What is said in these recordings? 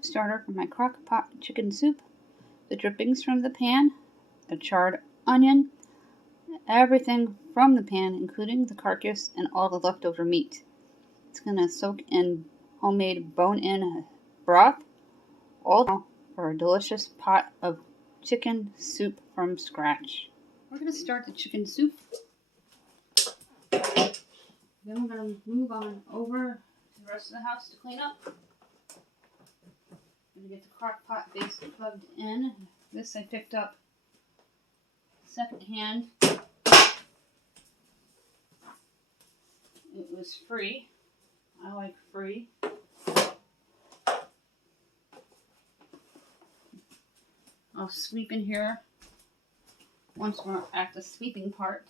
soup starter for my Crockpot chicken soup, the drippings from the pan, the charred onion, everything from the pan, including the carcass and all the leftover meat. It's going to soak in homemade bone-in broth, all for a delicious pot of chicken soup from scratch. We're going to start the chicken soup. Then we're going to move on over to the rest of the house to clean up. I'm going to get the Crockpot base plugged in. This I picked up secondhand. It was free. I like free. I'll sweep in here once we're at the sweeping part.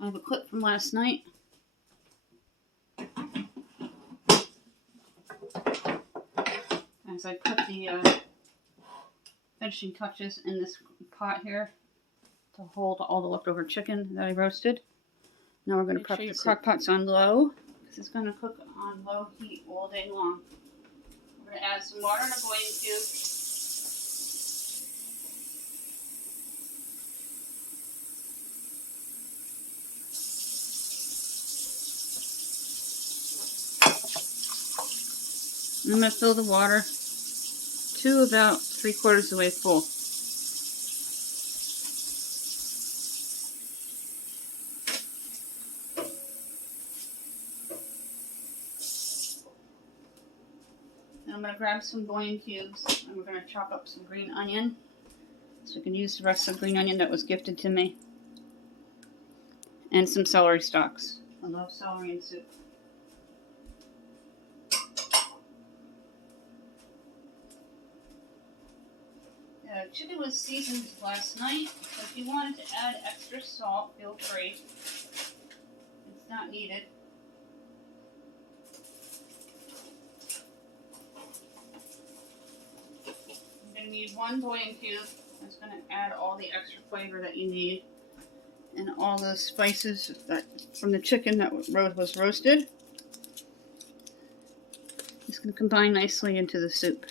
I have a clip from last night. As I put the finishing touches in this pot here to hold all the leftover chicken that I roasted. Now we're going to prep the crock pots on low, because it's going to cook on low heat all day long. We're going to add some water in a boiling cube. I'm going to fill the water to about 3/4 of the way full. Then I'm going to grab some boiling cubes and we're going to chop up some green onion so we can use the rest of the green onion that was gifted to me. And some celery stalks. I love celery in soup. The chicken was seasoned last night, so if you wanted to add extra salt, feel free. It's not needed. You're going to need one boiling cube. That's going to add all the extra flavor that you need. And all the spices that from the chicken that was roasted. It's going to combine nicely into the soup.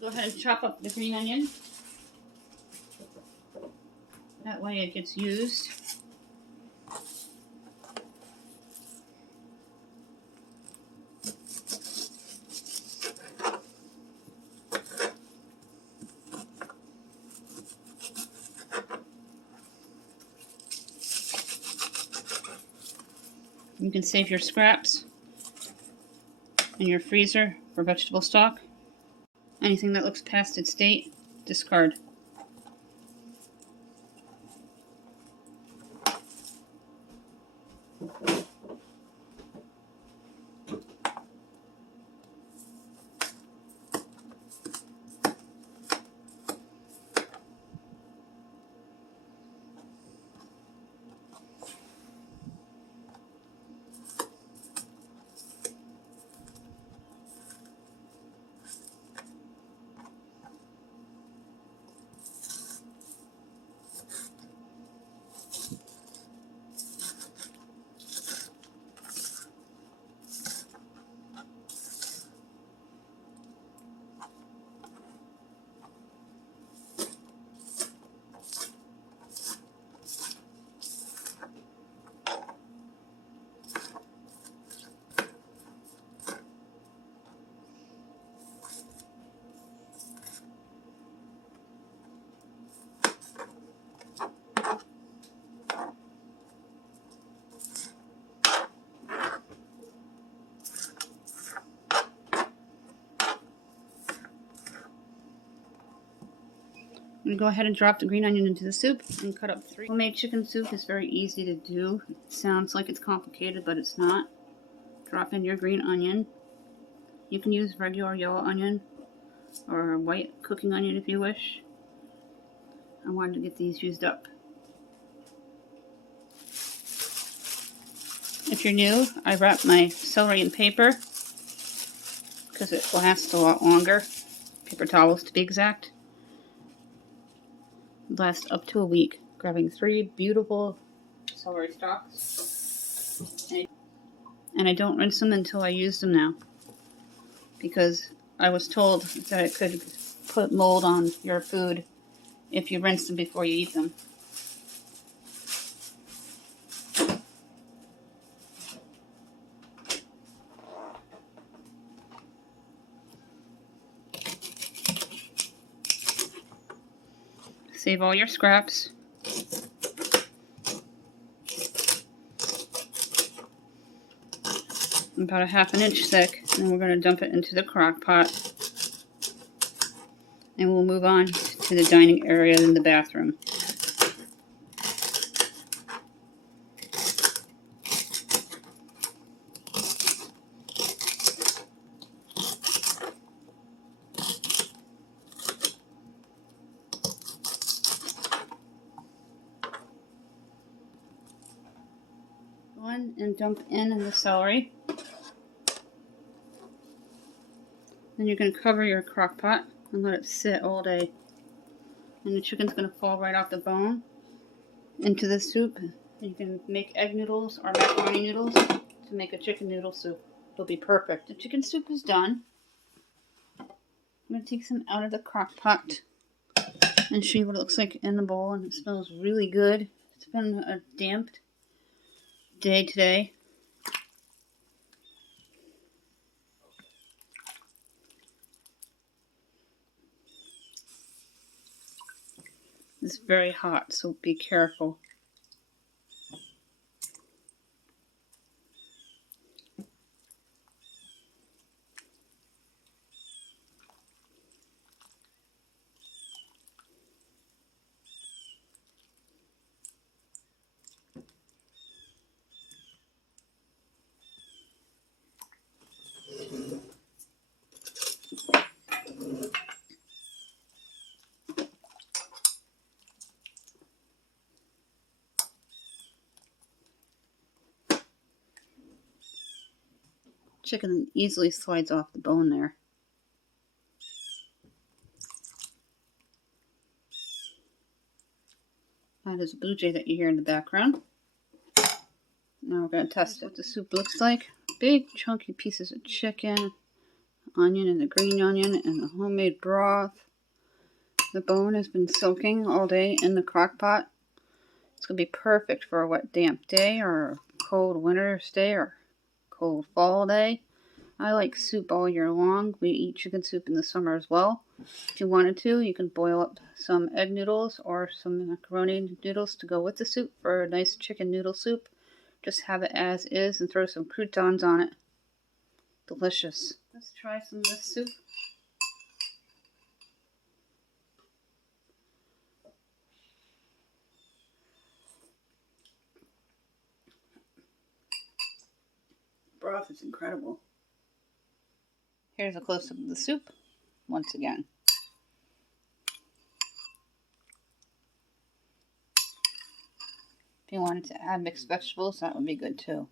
Go ahead and chop up the green onion. That way it gets used. You can save your scraps in your freezer for vegetable stock. Anything that looks past its date, discard. I'm going to go ahead and drop the green onion into the soup and cut up 3. Homemade chicken soup is very easy to do. It sounds like it's complicated, but it's not. Drop in your green onion. You can use regular yellow onion or white cooking onion if you wish. I wanted to get these used up. If you're new, I wrap my celery in paper because it lasts a lot longer. Paper towels to be exact. Last up to a week. Grabbing 3 beautiful celery stalks. And I don't rinse them until I use them now, because I was told that it could put mold on your food if you rinse them before you eat them. Save all your scraps. About a ½ inch thick, and we're going to dump it into the crock pot. And we'll move on to the dining area in the bathroom. Go in and dump in the celery. Then you're going to cover your crock pot and let it sit all day. And the chicken's going to fall right off the bone into the soup. You can make egg noodles or macaroni noodles to make a chicken noodle soup. It'll be perfect. The chicken soup is done. I'm going to take some out of the crock pot and show you what it looks like in the bowl. And it smells really good. It's been a damp day today. It's very hot, so be careful. Chicken easily slides off the bone there. That is a blue jay that you hear in the background. Now we're going to test what the soup looks like. Big chunky pieces of chicken, onion and the green onion, and the homemade broth. The bone has been soaking all day in the crock pot. It's going to be perfect for a wet, damp day or a cold winter's day or cold fall day. I like soup all year long. We eat chicken soup in the summer as well. If you wanted to, you can boil up some egg noodles or some macaroni noodles to go with the soup for a nice chicken noodle soup. Just have it as is and throw some croutons on it. Delicious. Let's try some of this soup. Broth is incredible. Here's a close-up of the soup once again. If you wanted to add mixed vegetables, that would be good too.